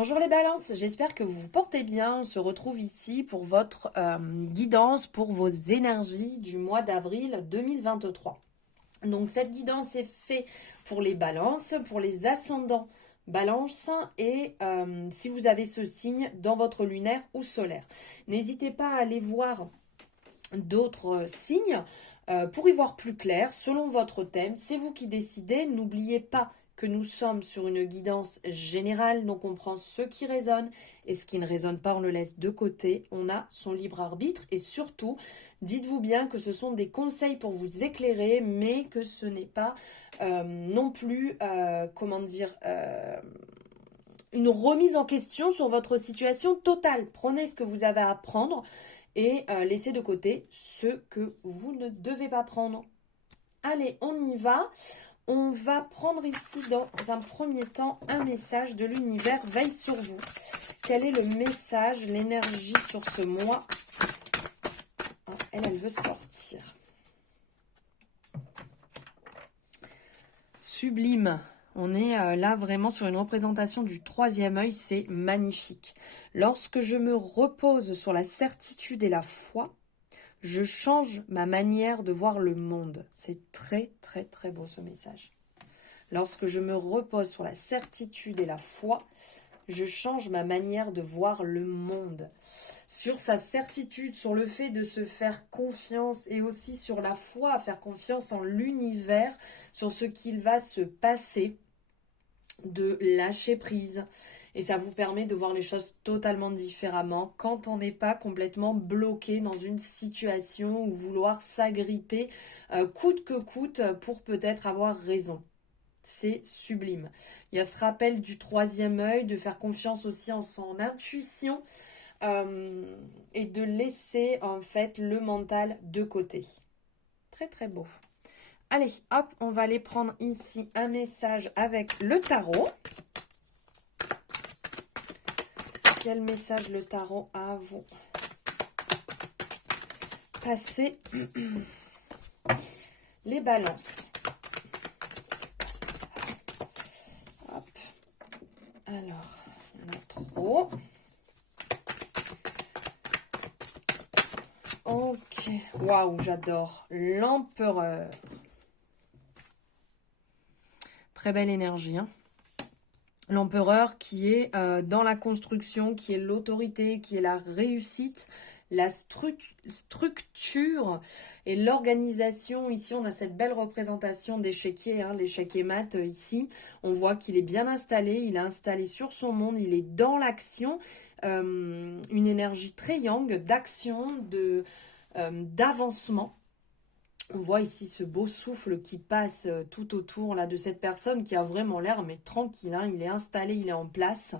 Bonjour les balances, j'espère que vous vous portez bien. On se retrouve ici pour votre guidance pour vos énergies du mois d'avril 2023. Donc cette guidance est faite pour les balances, pour les ascendants balance et si vous avez ce signe dans votre lunaire ou solaire. N'hésitez pas à aller voir d'autres signes pour y voir plus clair selon votre thème. C'est vous qui décidez. N'oubliez pas que nous sommes sur une guidance générale, donc on prend ce qui résonne et ce qui ne résonne pas, on le laisse de côté. On a son libre arbitre et surtout, dites-vous bien que ce sont des conseils pour vous éclairer, mais que ce n'est pas non plus, une remise en question sur votre situation totale. Prenez ce que vous avez à apprendre et laissez de côté ce que vous ne devez pas prendre. Allez, on y va. On va prendre ici dans un premier temps un message de l'univers. Veille sur vous. Quel est le message, l'énergie sur ce mois? Elle veut sortir. Sublime. On est là vraiment sur une représentation du troisième œil, c'est magnifique. Lorsque je me repose sur la certitude et la foi, je change ma manière de voir le monde. C'est très très très beau ce message. Lorsque je me repose sur la certitude et la foi, je change ma manière de voir le monde. Sur sa certitude, sur le fait de se faire confiance et aussi sur la foi, faire confiance en l'univers, sur ce qu'il va se passer, de lâcher prise. Et ça vous permet de voir les choses totalement différemment quand on n'est pas complètement bloqué dans une situation ou vouloir s'agripper coûte que coûte pour peut-être avoir raison. C'est sublime. Il y a ce rappel du troisième œil, de faire confiance aussi en son intuition et de laisser en fait le mental de côté. Très très beau. Allez, hop, on va aller prendre ici un message avec le tarot. Quel message le tarot a à vous passer? Les balances. Hop. Alors, il y en a trop. Ok. Waouh, j'adore. L'empereur. Très belle énergie, hein. L'empereur qui est dans la construction, qui est l'autorité, qui est la réussite, la structure et l'organisation. Ici, on a cette belle représentation d'échiquier, hein, l'échiquier mat ici. On voit qu'il est bien installé, il est installé sur son monde, il est dans l'action. Une énergie très yang, d'action, d'avancement. On voit ici ce beau souffle qui passe tout autour là de cette personne qui a vraiment l'air mais tranquille, hein. Il est installé, il est en place,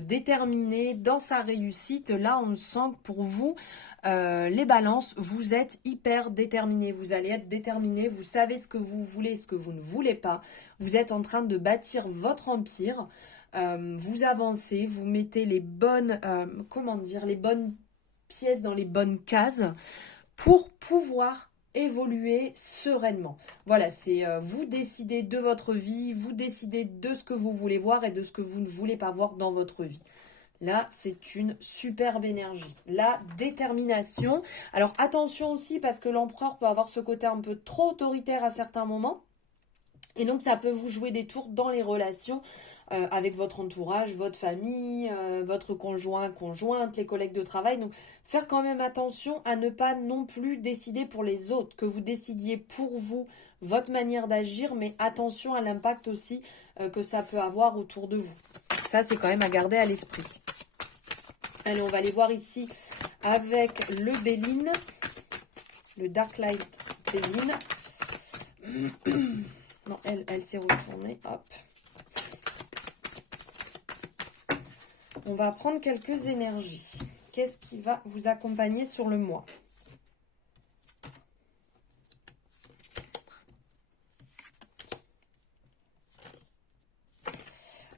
déterminé dans sa réussite. Là, on sent que pour vous, les balances, vous êtes hyper déterminés. Vous allez être déterminés, vous savez ce que vous voulez, ce que vous ne voulez pas. Vous êtes en train de bâtir votre empire. Vous avancez, vous mettez les bonnes, les bonnes pièces dans les bonnes cases pour pouvoir évoluer sereinement. Voilà, c'est vous décidez de votre vie, vous décidez de ce que vous voulez voir et de ce que vous ne voulez pas voir dans votre vie. Là, c'est une superbe énergie. La détermination. Alors attention aussi parce que l'empereur peut avoir ce côté un peu trop autoritaire à certains moments. Et donc ça peut vous jouer des tours dans les relations avec votre entourage, votre famille, votre conjoint, conjointe, les collègues de travail. Donc faire quand même attention à ne pas non plus décider pour les autres, que vous décidiez pour vous votre manière d'agir, mais attention à l'impact aussi que ça peut avoir autour de vous. Ça, c'est quand même à garder à l'esprit. Allez, on va aller voir ici avec le Béline, le Dark Light Béline. Non, elle s'est retournée. Hop. On va prendre quelques énergies. Qu'est-ce qui va vous accompagner sur le mois?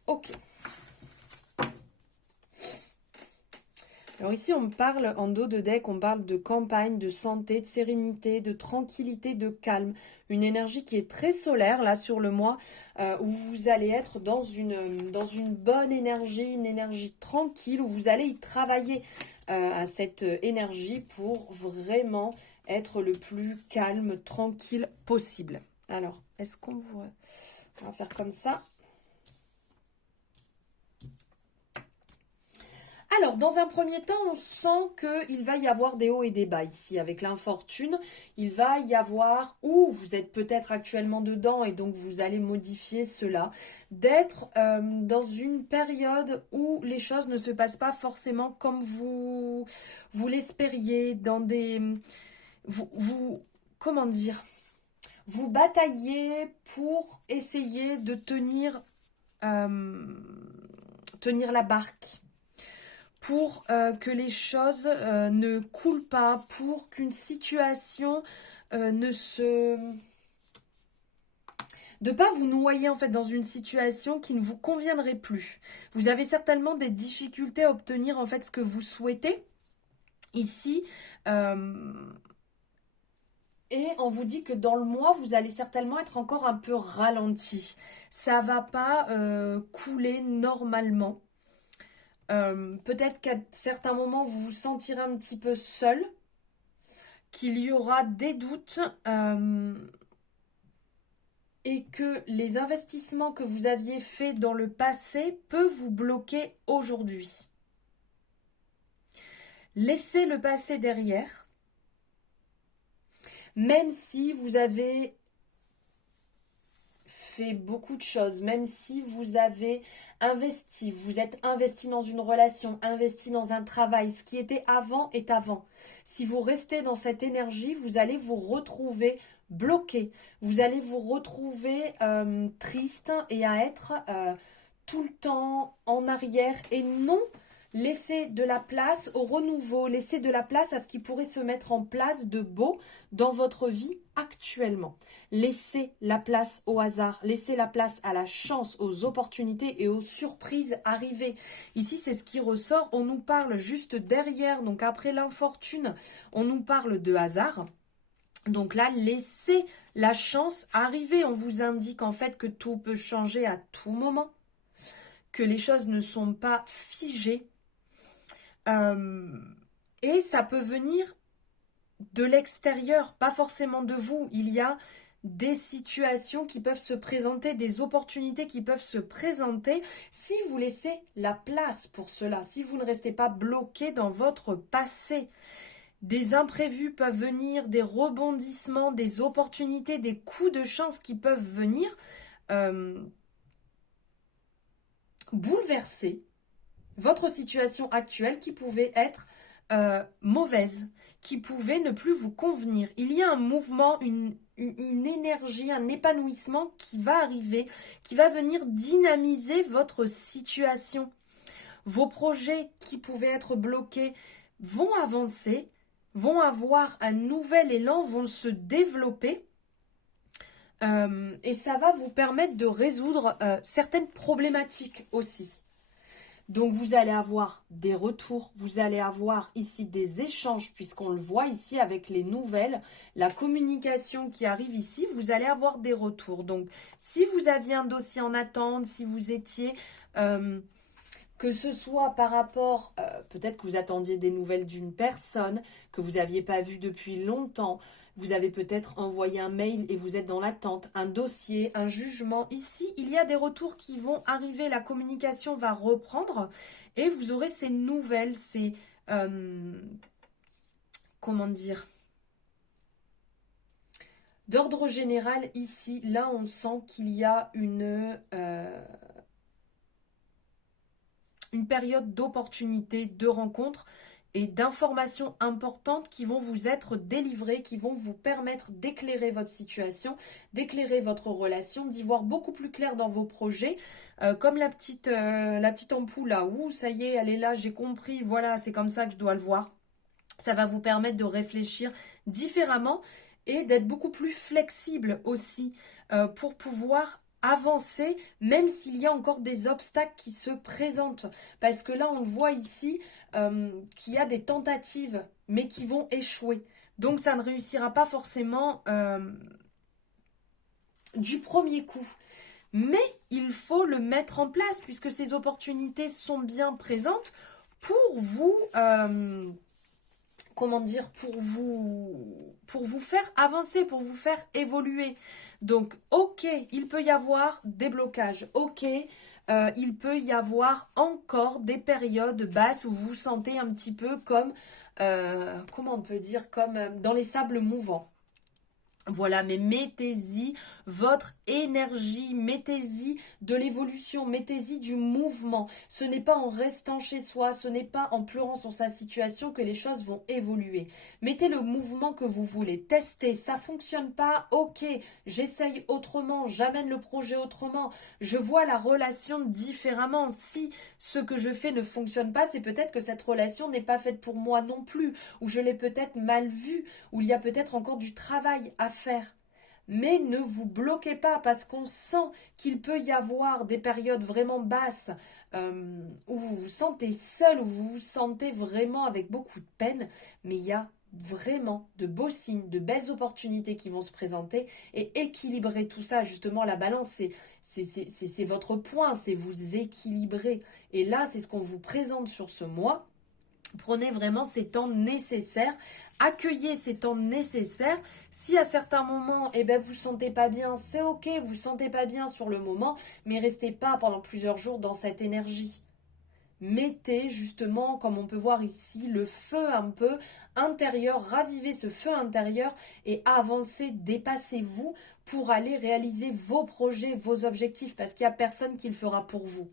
Ok. Alors ici, on me parle, en dos de deck, on parle de campagne, de santé, de sérénité, de tranquillité, de calme. Une énergie qui est très solaire, là, sur le mois, où vous allez être dans une bonne énergie, une énergie tranquille, où vous allez y travailler à cette énergie pour vraiment être le plus calme, tranquille possible. Alors, est-ce qu'on voit... On va faire comme ça. Alors, dans un premier temps, on sent qu'il va y avoir des hauts et des bas ici. Avec l'infortune, il va y avoir, ou vous êtes peut-être actuellement dedans et donc vous allez modifier cela, d'être dans une période où les choses ne se passent pas forcément comme vous l'espériez, dans des... comment dire, vous bataillez pour essayer de tenir la barque, pour que les choses ne coulent pas, pour qu'une situation ne se... De pas vous noyer en fait dans une situation qui ne vous conviendrait plus. Vous avez certainement des difficultés à obtenir en fait ce que vous souhaitez. Ici, et on vous dit que dans le mois, vous allez certainement être encore un peu ralenti. Ça va pas couler normalement. Peut-être qu'à certains moments, vous vous sentirez un petit peu seul, qu'il y aura des doutes et que les investissements que vous aviez faits dans le passé peuvent vous bloquer aujourd'hui. Laissez le passé derrière, même si vous avez fait beaucoup de choses, même si vous avez investi, vous êtes investi dans une relation, investi dans un travail, ce qui était avant est avant. Si vous restez dans cette énergie, vous allez vous retrouver bloqué, vous allez vous retrouver triste et à être tout le temps en arrière et non laisser de la place au renouveau, laisser de la place à ce qui pourrait se mettre en place de beau dans votre vie actuellement. Laissez la place au hasard, laissez la place à la chance, aux opportunités et aux surprises arrivées. Ici, c'est ce qui ressort. On nous parle juste derrière, donc après l'infortune, on nous parle de hasard. Donc là, laissez la chance arriver. On vous indique en fait que tout peut changer à tout moment, que les choses ne sont pas figées. Et ça peut venir de l'extérieur, pas forcément de vous. Il y a des situations qui peuvent se présenter, des opportunités qui peuvent se présenter si vous laissez la place pour cela, si vous ne restez pas bloqué dans votre passé. Des imprévus peuvent venir, des rebondissements, des opportunités, des coups de chance qui peuvent venir bouleverser votre situation actuelle qui pouvait être mauvaise, qui pouvait ne plus vous convenir. Il y a un mouvement, une énergie, un épanouissement qui va arriver, qui va venir dynamiser votre situation. Vos projets qui pouvaient être bloqués vont avancer, vont avoir un nouvel élan, vont se développer. Et ça va vous permettre de résoudre certaines problématiques aussi. Donc vous allez avoir des retours, vous allez avoir ici des échanges, puisqu'on le voit ici avec les nouvelles, la communication qui arrive ici, vous allez avoir des retours. Donc si vous aviez un dossier en attente, si vous étiez, que ce soit par rapport, peut-être que vous attendiez des nouvelles d'une personne que vous n'aviez pas vue depuis longtemps, vous avez peut-être envoyé un mail et vous êtes dans l'attente, un dossier, un jugement. Ici, il y a des retours qui vont arriver, la communication va reprendre et vous aurez ces nouvelles, ces... comment dire, d'ordre général ici, là on sent qu'il y a une période d'opportunité, de rencontre et d'informations importantes qui vont vous être délivrées, qui vont vous permettre d'éclairer votre situation, d'éclairer votre relation, d'y voir beaucoup plus clair dans vos projets, comme la petite ampoule là, où ça y est, elle est là, j'ai compris, voilà, c'est comme ça que je dois le voir. Ça va vous permettre de réfléchir différemment et d'être beaucoup plus flexible aussi pour pouvoir avancer, même s'il y a encore des obstacles qui se présentent. Parce que là, on le voit ici, qu'il y a des tentatives, mais qui vont échouer. Donc, ça ne réussira pas forcément du premier coup. Mais il faut le mettre en place, puisque ces opportunités sont bien présentes pour vous... comment dire, pour vous faire avancer, pour vous faire évoluer. Donc, ok, il peut y avoir des blocages, ok, il peut y avoir encore des périodes basses où vous vous sentez un petit peu comme, comment on peut dire, comme dans les sables mouvants. Voilà, mais mettez-y votre énergie, mettez-y de l'évolution, mettez-y du mouvement. Ce n'est pas en restant chez soi, ce n'est pas en pleurant sur sa situation que les choses vont évoluer. Mettez le mouvement que vous voulez, testez, ça fonctionne pas, ok, j'essaye autrement, j'amène le projet autrement, je vois la relation différemment. Si ce que je fais ne fonctionne pas, c'est peut-être que cette relation n'est pas faite pour moi non plus, ou je l'ai peut-être mal vue, ou il y a peut-être encore du travail à faire. Mais ne vous bloquez pas parce qu'on sent qu'il peut y avoir des périodes vraiment basses où vous vous sentez seul, où vous vous sentez vraiment avec beaucoup de peine, mais il y a vraiment de beaux signes, de belles opportunités qui vont se présenter et équilibrer tout ça, justement la balance, c'est votre point, c'est vous équilibrer. Et là, c'est ce qu'on vous présente sur ce mois. Prenez vraiment ces temps nécessaires, accueillez ces temps nécessaires. Si à certains moments, vous ne sentez pas bien, c'est ok, vous ne sentez pas bien sur le moment, mais restez pas pendant plusieurs jours dans cette énergie. Mettez justement, comme on peut voir ici, le feu un peu intérieur, ravivez ce feu intérieur et avancez, dépassez-vous pour aller réaliser vos projets, vos objectifs, parce qu'il n'y a personne qui le fera pour vous.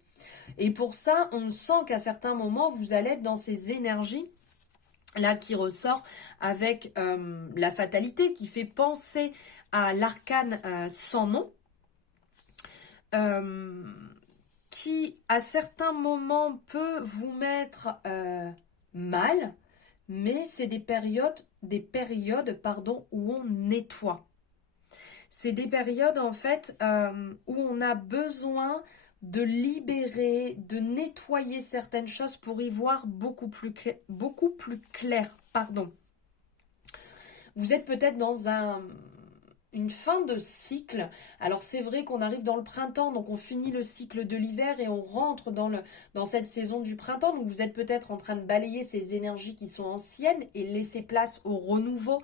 Et pour ça, on sent qu'à certains moments, vous allez être dans ces énergies là qui ressort avec la fatalité, qui fait penser à l'arcane sans nom, qui à certains moments peut vous mettre mal, mais c'est des périodes où on nettoie. C'est des périodes en fait où on a besoin de libérer, de nettoyer certaines choses pour y voir beaucoup plus clair. Pardon. Vous êtes peut-être dans une fin de cycle. Alors c'est vrai qu'on arrive dans le printemps, donc on finit le cycle de l'hiver et on rentre dans cette saison du printemps. Donc vous êtes peut-être en train de balayer ces énergies qui sont anciennes et laisser place au renouveau.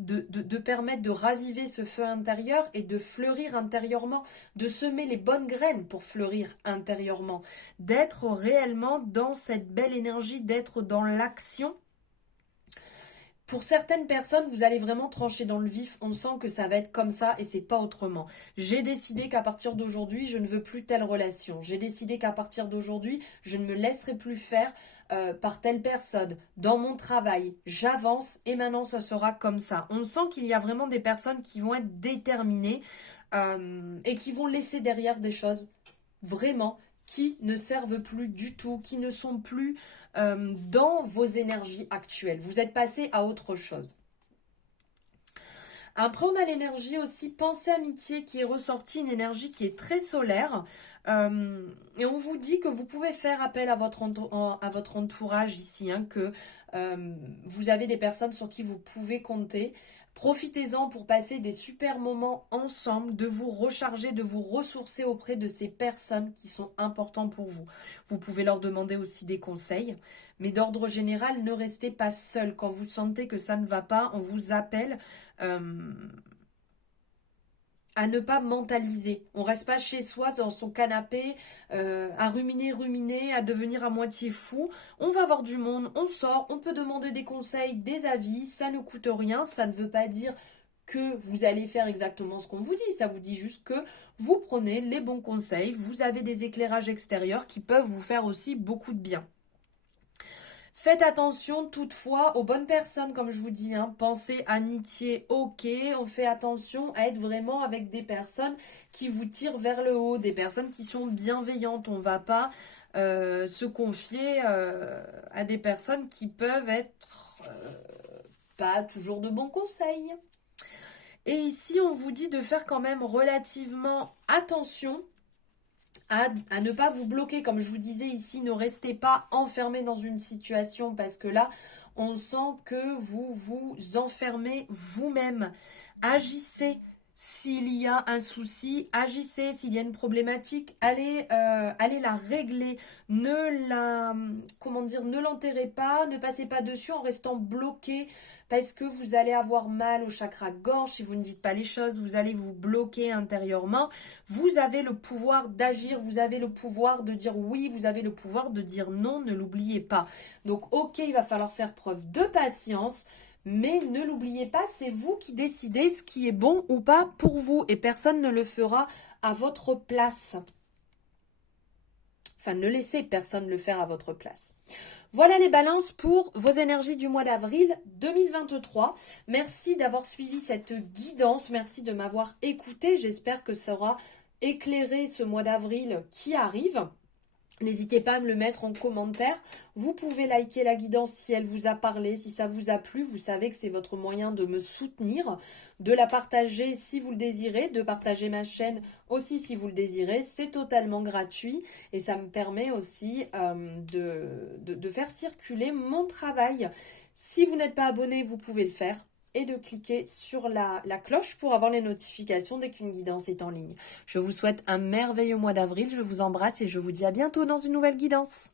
De permettre de raviver ce feu intérieur et de fleurir intérieurement, de semer les bonnes graines pour fleurir intérieurement, d'être réellement dans cette belle énergie, d'être dans l'action. Pour certaines personnes, vous allez vraiment trancher dans le vif, on sent que ça va être comme ça et c'est pas autrement. J'ai décidé qu'à partir d'aujourd'hui, je ne veux plus telle relation. J'ai décidé qu'à partir d'aujourd'hui, je ne me laisserai plus faire par telle personne, dans mon travail, j'avance et maintenant ça sera comme ça. On sent qu'il y a vraiment des personnes qui vont être déterminées et qui vont laisser derrière des choses vraiment qui ne servent plus du tout, qui ne sont plus dans vos énergies actuelles. Vous êtes passé à autre chose. Après, on a l'énergie aussi pensée amitié qui est ressortie, une énergie qui est très solaire. Et on vous dit que vous pouvez faire appel à votre entourage ici, hein, que vous avez des personnes sur qui vous pouvez compter. Profitez-en pour passer des super moments ensemble, de vous recharger, de vous ressourcer auprès de ces personnes qui sont importantes pour vous. Vous pouvez leur demander aussi des conseils, mais d'ordre général, ne restez pas seul. Quand vous sentez que ça ne va pas, on vous appelle à ne pas mentaliser. On reste pas chez soi dans son canapé à ruminer, à devenir à moitié fou. On va voir du monde, on sort, on peut demander des conseils, des avis, ça ne coûte rien. Ça ne veut pas dire que vous allez faire exactement ce qu'on vous dit. Ça vous dit juste que vous prenez les bons conseils, vous avez des éclairages extérieurs qui peuvent vous faire aussi beaucoup de bien. Faites attention toutefois aux bonnes personnes, comme je vous dis, hein. Pensez amitié, ok, on fait attention à être vraiment avec des personnes qui vous tirent vers le haut, des personnes qui sont bienveillantes. On ne va pas se confier à des personnes qui peuvent être pas toujours de bons conseils. Et ici, on vous dit de faire quand même relativement attention à ne pas vous bloquer. Comme je vous disais ici, ne restez pas enfermé dans une situation parce que là, on sent que vous vous enfermez vous-même. Agissez s'il y a un souci, agissez s'il y a une problématique, allez la régler. Ne l'enterrez pas, ne passez pas dessus en restant bloqué parce que vous allez avoir mal au chakra gorge si vous ne dites pas les choses, vous allez vous bloquer intérieurement. Vous avez le pouvoir d'agir, vous avez le pouvoir de dire oui, vous avez le pouvoir de dire non, ne l'oubliez pas. Donc ok, il va falloir faire preuve de patience, mais ne l'oubliez pas, c'est vous qui décidez ce qui est bon ou pas pour vous et personne ne le fera à votre place. Enfin, ne laissez personne le faire à votre place. Voilà les balances pour vos énergies du mois d'avril 2023. Merci d'avoir suivi cette guidance. Merci de m'avoir écouté. J'espère que ça aura éclairé ce mois d'avril qui arrive. N'hésitez pas à me le mettre en commentaire. Vous pouvez liker la guidance si elle vous a parlé, si ça vous a plu. Vous savez que c'est votre moyen de me soutenir, de la partager si vous le désirez, de partager ma chaîne aussi si vous le désirez. C'est totalement gratuit et ça me permet aussi de faire circuler mon travail. Si vous n'êtes pas abonné, vous pouvez le faire. Et de cliquer sur la cloche pour avoir les notifications dès qu'une guidance est en ligne. Je vous souhaite un merveilleux mois d'avril, je vous embrasse et je vous dis à bientôt dans une nouvelle guidance.